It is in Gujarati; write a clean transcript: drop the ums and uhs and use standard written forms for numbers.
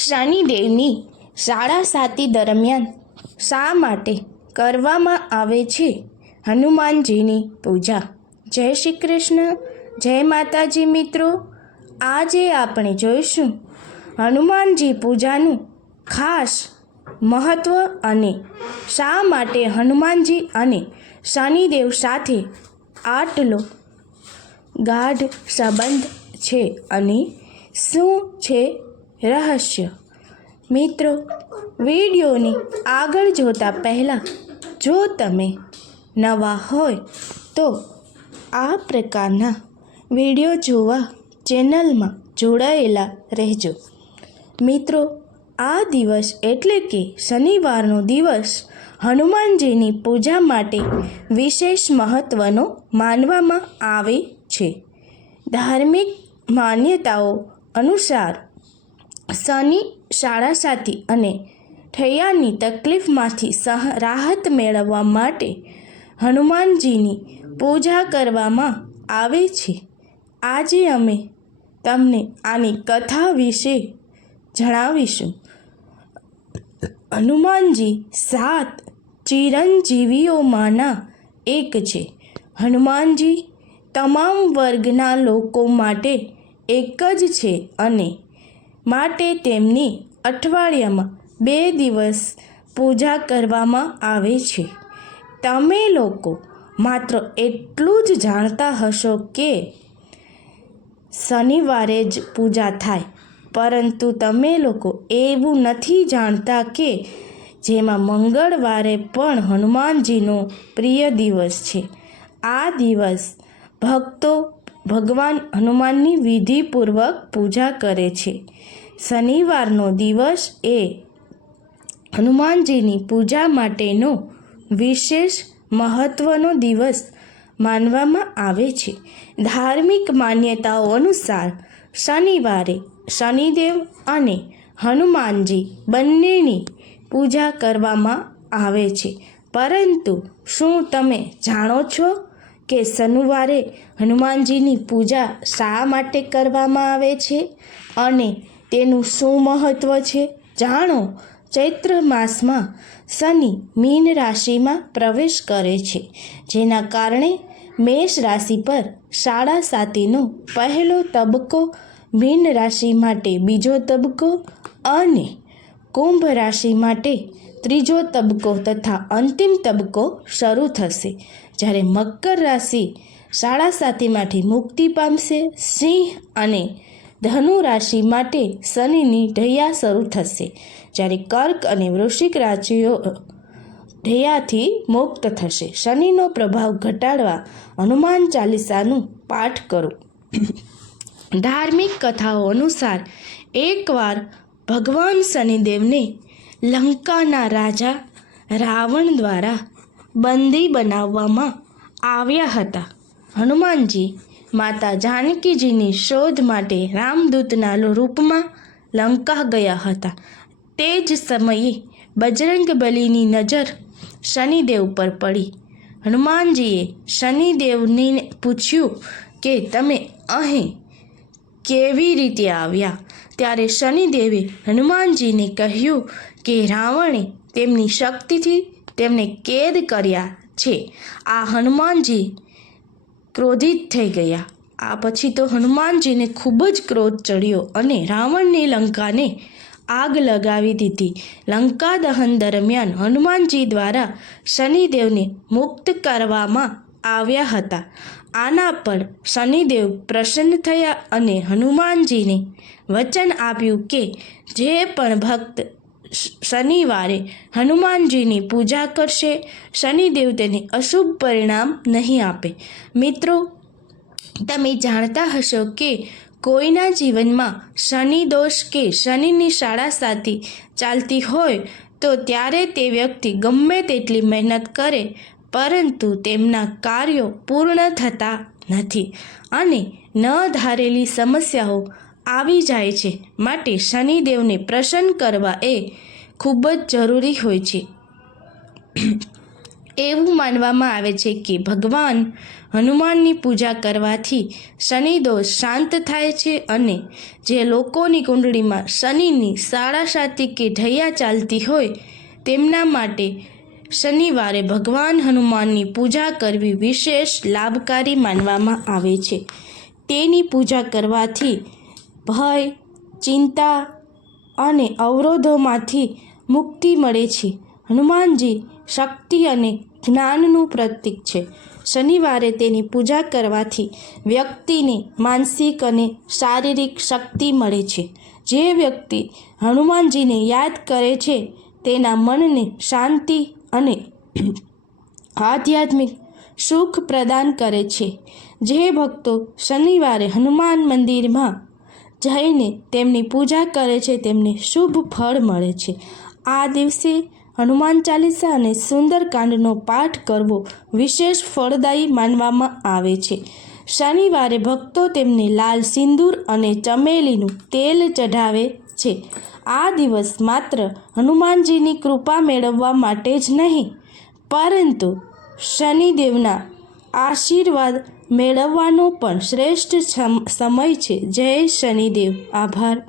શનિદેવની સાડાસાતી દરમિયાન શા માટે કરવામાં આવે છે હનુમાનજીની પૂજા? જય શ્રી કૃષ્ણ, જય માતાજી મિત્રો. આજે આપણે જોઈશું હનુમાનજી પૂજાનું ખાસ મહત્ત્વ અને શા માટે હનુમાનજી અને શનિદેવ સાથે આટલો ગાઢ સંબંધ છે અને શું છે રહસ્ય. મિત્રો, વિડીયોની આગળ જોતા પહેલાં જો તમે નવા હોય તો આ પ્રકારના વિડીયો જોવા ચેનલમાં જોડાયેલા રહેજો. મિત્રો, આ દિવસ એટલે કે શનિવારનો દિવસ હનુમાનજીની પૂજા માટે વિશેષ મહત્ત્વનો માનવામાં આવે છે. ધાર્મિક માન્યતાઓ અનુસાર શનિ સાડાસાતી અને ઠૈયાની તકલીફમાંથી રાહત મેળવવા માટે હનુમાનજીની પૂજા કરવામાં આવે છે. આજે અમે તમને આની કથા વિશે જણાવીશું. હનુમાનજી 7 ચિરંજીવીઓમાંના એક છે. હનુમાનજી તમામ વર્ગના લોકો માટે એક જ છે અને માટે તેમની અઠવાડિયામાં 2 દિવસ પૂજા કરવામાં આવે છે. તમે લોકો માત્ર એટલું જ જાણતા હશો કે શનિવારે જ પૂજા થાય, પરંતુ તમે લોકો એવું નથી જાણતા કે જેમાં મંગળવારે પણ હનુમાનજીનો પ્રિય દિવસ છે. આ દિવસ ભક્તો ભગવાન હનુમાનની વિધિપૂર્વક પૂજા કરે છે. શનિવારનો દિવસ એ હનુમાનજીની પૂજા માટેનો વિશેષ મહત્ત્વનો દિવસ માનવામાં આવે છે. ધાર્મિક માન્યતાઓ અનુસાર શનિવારે શનિદેવ અને હનુમાનજી બંનેની પૂજા કરવામાં આવે છે. પરંતુ શું તમે જાણો છો કે શનિવારે હનુમાનજીની પૂજા શા માટે કરવામાં આવે છે અને તેનું શું મહત્ત્વ છે? જાણો. ચૈત્ર માસમાં શનિ મીન રાશિમાં પ્રવેશ કરે છે, જેના કારણે મેષ રાશિ પર સાડાસાતીનો પહેલો તબક્કો, મીન રાશિ માટે બીજો તબક્કો અને કુંભ રાશિ માટે ત્રીજો તબક્કો તથા અંતિમ તબક્કો શરૂ થશે. જ્યારે મકર રાશિ સાડાસાતીમાંથી મુક્તિ પામશે. સિંહ અને ધનુ રાશિ માટે શનિની ઢૈયા શરૂ થશે. જ્યારે કર્ક અને વૃશ્ચિક રાશિઓ ઢૈયાથી મુક્ત થશે. શનિનો પ્રભાવ ઘટાડવા હનુમાન ચાલીસાનું પાઠ કરો. ધાર્મિક કથાઓ અનુસાર એકવાર ભગવાન શનિદેવને લંકાના રાજા રાવણ દ્વારા બંદી બનાવવામાં આવ્યા હતા. હનુમાનજી માતા જાનકીજીની શોધ માટે રામદૂતના રૂપમાં લંકા ગયા હતા. તે જ સમયે બજરંગબલીની નજર શનિદેવ પર પડી. હનુમાનજીએ શનિદેવને પૂછ્યું કે તમે અહીં કેવી રીતે આવ્યા? ત્યારે શનિદેવે હનુમાનજીને કહ્યું કે રાવણે તેમની શક્તિથી તેમને કેદ કર્યા છે. આ હનુમાનજી ક્રોધિત થઈ ગયા. આ પછી તો હનુમાનજીને ખૂબ જ ક્રોધ ચડ્યો અને રાવણની લંકાને આગ લગાવી દીધી. લંકા દહન દરમિયાન હનુમાનજી દ્વારા શનિદેવને મુક્ત કરવામાં આવ્યા હતા. આના પર શનિદેવ પ્રસન્ન થયા અને હનુમાનજીને વચન આપ્યું કે જે પણ ભક્ત શનિવારે હનુમાનજીની પૂજા કરશે, શનિદેવ તેને અશુભ પરિણામ નહીં આપે. મિત્રો, તમે જાણતા હશો કે કોઈના જીવનમાં શનિ દોષ કે શનિની સાડાસાતી ચાલતી હોય તો ત્યારે તે વ્યક્તિ ગમે તેટલી મહેનત કરે પરંતુ તેમના કાર્યો પૂર્ણ થતા નથી અને ન ધારેલી સમસ્યાઓ આવી જાય છે. માટે શનિદેવને પ્રસન્ન કરવા એ ખૂબ જ જરૂરી હોય છે. એવું માનવામાં આવે છે કે ભગવાન હનુમાનની પૂજા કરવાથી શનિ દોષ શાંત થાય છે અને જે લોકોની કુંડળીમાં શનિની સાડાસાતી કે ઢૈયા ચાલતી હોય તેમના માટે શનિવારે ભગવાન હનુમાનની પૂજા કરવી વિશેષ લાભકારી માનવામાં આવે છે. તેની પૂજા કરવાથી ભય, ચિંતા અને અવરોધોમાંથી મુક્તિ મળે છે. હનુમાનજી શક્તિ અને જ્ઞાનનું પ્રતીક છે. શનિવારે તેની પૂજા કરવાથી વ્યક્તિને માનસિક અને શારીરિક શક્તિ મળે છે. જે વ્યક્તિ હનુમાનજીને યાદ કરે છે તેના મનને શાંતિ અને આધ્યાત્મિક સુખ પ્રદાન કરે છે. જે ભક્તો શનિવારે હનુમાન મંદિરમાં જઈને તેમની પૂજા કરે છે તેમને શુભ ફળ મળે છે. આ દિવસે હનુમાન ચાલીસા અને સુંદરકાંડનો પાઠ કરવો વિશેષ ફળદાયી માનવામાં આવે છે. શનિવારે ભક્તો તેમને લાલ સિંદૂર અને ચમેલીનું તેલ ચઢાવે છે. આ દિવસ માત્ર હનુમાનજીની કૃપા મેળવવા માટે જ નહીં પરંતુ શનિદેવના આશીર્વાદ મેળવવાનો પણ શ્રેષ્ઠ સમય છે. જય શનિદેવ. આભાર.